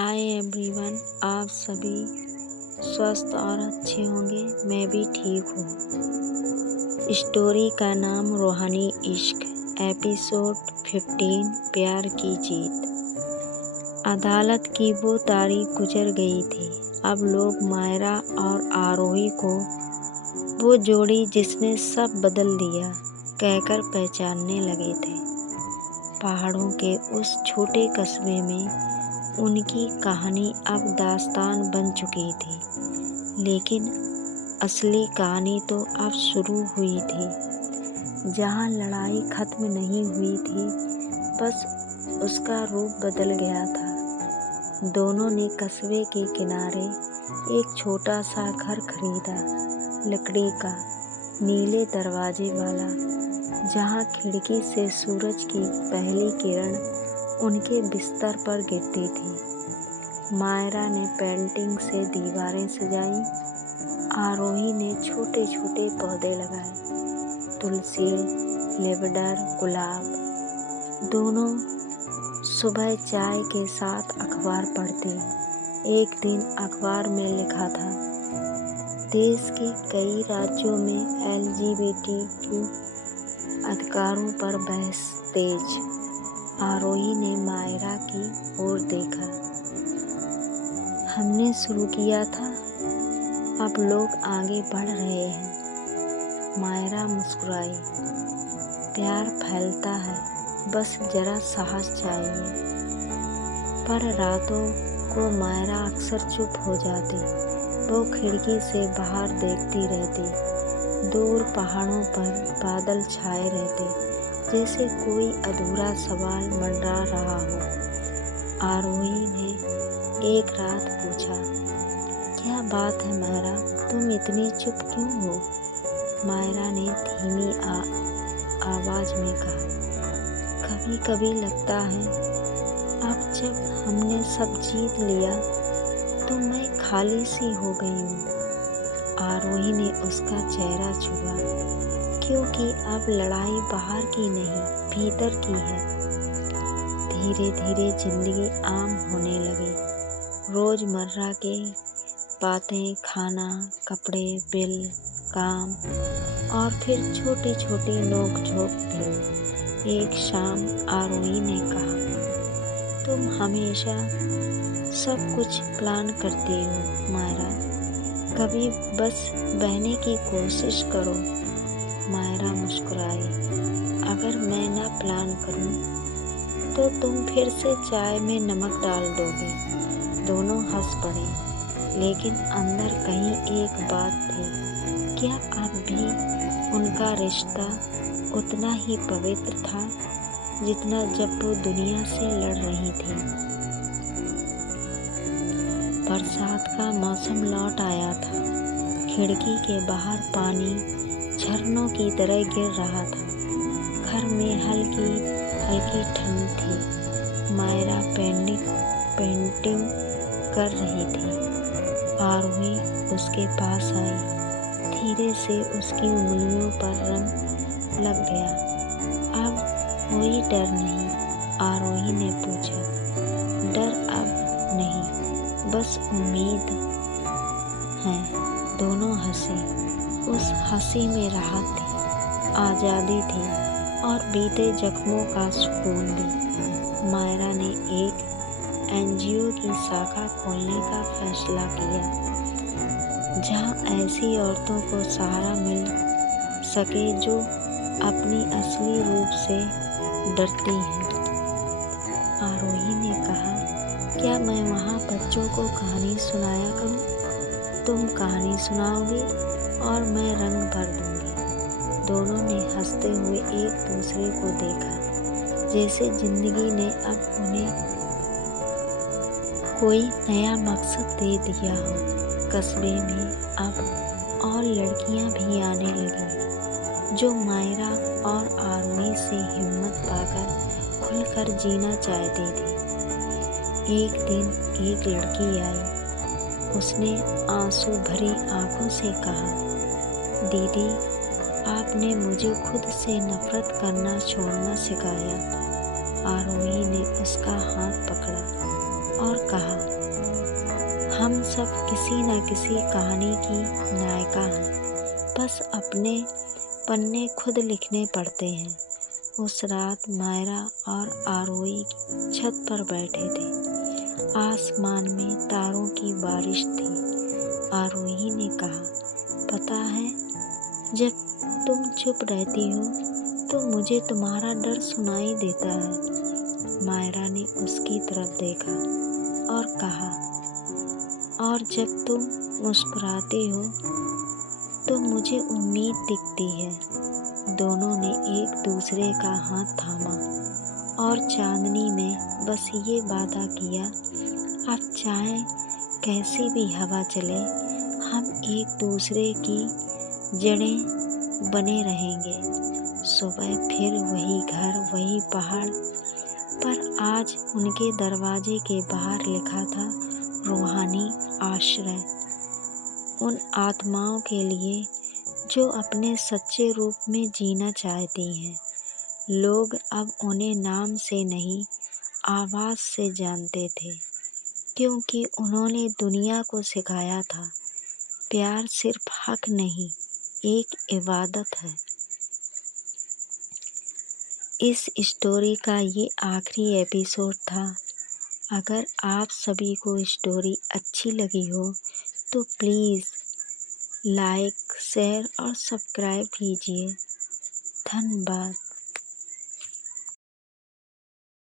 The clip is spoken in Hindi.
हाय एवरीवन, आप सभी स्वस्थ और अच्छे होंगे। मैं भी ठीक हूँ। स्टोरी का नाम रूहानी इश्क, एपिसोड 15 प्यार की जीत। अदालत की वो तारीख गुजर गई थी। अब लोग मायरा और आरोही को वो जोड़ी जिसने सब बदल दिया कहकर पहचानने लगे थे। पहाड़ों के उस छोटे कस्बे में उनकी कहानी अब दास्तान बन चुकी थी, लेकिन असली कहानी तो अब शुरू हुई थी। जहाँ लड़ाई खत्म नहीं हुई थी, बस उसका रूप बदल गया था। दोनों ने कस्बे के किनारे एक छोटा सा घर खरीदा, लकड़ी का, नीले दरवाजे वाला, जहाँ खिड़की से सूरज की पहली किरण उनके बिस्तर पर गिरती थी। मायरा ने पेंटिंग से दीवारें सजाई, आरोही ने छोटे छोटे पौधे लगाए, तुलसी, लेवेंडर, गुलाब। दोनों सुबह चाय के साथ अखबार पढ़ती। एक दिन अखबार में लिखा था, देश के कई राज्यों में LGBTQ अधिकारों पर बहस तेज। आरोही ने मायरा की ओर देखा। हमने शुरू किया था, अब लोग आगे बढ़ रहे हैं। मायरा मुस्कुराई। प्यार फैलता है, बस जरा साहस चाहिए। पर रातों को मायरा अक्सर चुप हो जाती। वो खिड़की से बाहर देखती रहती। दूर पहाड़ों पर बादल छाए रहते, जैसे कोई अधूरा सवाल मंडरा रहा हो। आरोही ने एक रात पूछा, क्या बात है मायरा, तुम इतनी चुप क्यों हो? मायरा ने धीमी आवाज में कहा, कभी कभी लगता है अब जब हमने सब जीत लिया तो मैं खाली सी हो गई हूँ। आरोही ने उसका चेहरा छुआ, क्योंकि अब लड़ाई बाहर की नहीं, भीतर की है। धीरे धीरे जिंदगी आम होने लगी। रोजमर्रा के बातें, खाना, कपड़े, बिल, काम और फिर छोटे छोटे नोक झोंक भी। एक शाम आरोही ने कहा, तुम हमेशा सब कुछ प्लान करती हो मायरा, कभी बस बहने की कोशिश करो। मायरा मुस्कुराई, अगर मैं ना प्लान करूं तो तुम फिर से चाय में नमक डाल दोगे। दोनों हंस पड़े, लेकिन अंदर कहीं एक बात थी, क्या अब भी उनका रिश्ता उतना ही पवित्र था जितना जब वो दुनिया से लड़ रही थी। बरसात का मौसम लौट आया था। खिड़की के बाहर पानी झरनों की तरह गिर रहा था। घर में हल्की हल्की ठंड थी। मायरा पेंटिंग कर रही थी। आरोही उसके पास आई। धीरे से उसकी उंगलियों पर रंग लग गया। अब कोई डर नहीं, आरोही ने पूछा। डर अब नहीं, बस उम्मीद है। दोनों हंसे। उस हंसी में राहत थी, आज़ादी थी और बीते जख्मों का सुकून भी। मायरा ने एक NGO की शाखा खोलने का फैसला किया, जहां ऐसी औरतों को सहारा मिल सके जो अपनी असली रूप से डरती हैं। आरोही ने कहा, क्या मैं वहां बच्चों को कहानी सुनाया करूं? तुम कहानी सुनाओगे और मैं रंग भर दूंगी। दोनों ने हंसते हुए एक दूसरे को देखा, जैसे जिंदगी ने अब उन्हें कोई नया मकसद दे दिया हो। कस्बे में अब और लड़कियां भी आने लगीं, जो मायरा और आरोही से हिम्मत पाकर खुलकर जीना चाहती थी। एक दिन एक लड़की आई। उसने आंसू भरी आंखों से कहा, दीदी, आपने मुझे खुद से नफरत करना छोड़ना सिखाया। आरोही ने उसका हाथ पकड़ा और कहा, हम सब किसी न किसी कहानी की नायिका हैं, बस अपने पन्ने खुद लिखने पड़ते हैं। उस रात मायरा और आरोही छत पर बैठे थे। आसमान में तारों की बारिश थी। आरोही ने कहा, पता है, जब तुम चुप रहती हो तो मुझे तुम्हारा डर सुनाई देता है। मायरा ने उसकी तरफ देखा और कहा, और जब तुम मुस्कुराती हो तो मुझे उम्मीद दिखती है। दोनों ने एक दूसरे का हाथ थामा और चांदनी में बस ये वादा किया, अब चाहे कैसी भी हवा चले, हम एक दूसरे की जड़ें बने रहेंगे। सुबह फिर वही घर, वही पहाड़, पर आज उनके दरवाजे के बाहर लिखा था, रूहानी आश्रय, उन आत्माओं के लिए जो अपने सच्चे रूप में जीना चाहती हैं। लोग अब उन्हें नाम से नहीं, आवाज़ से जानते थे, क्योंकि उन्होंने दुनिया को सिखाया था, प्यार सिर्फ हक नहीं, एक इबादत है। इस स्टोरी का ये आखिरी एपिसोड था। अगर आप सभी को स्टोरी अच्छी लगी हो तो प्लीज़ लाइक, शेयर और सब्सक्राइब कीजिए। धन्यवाद।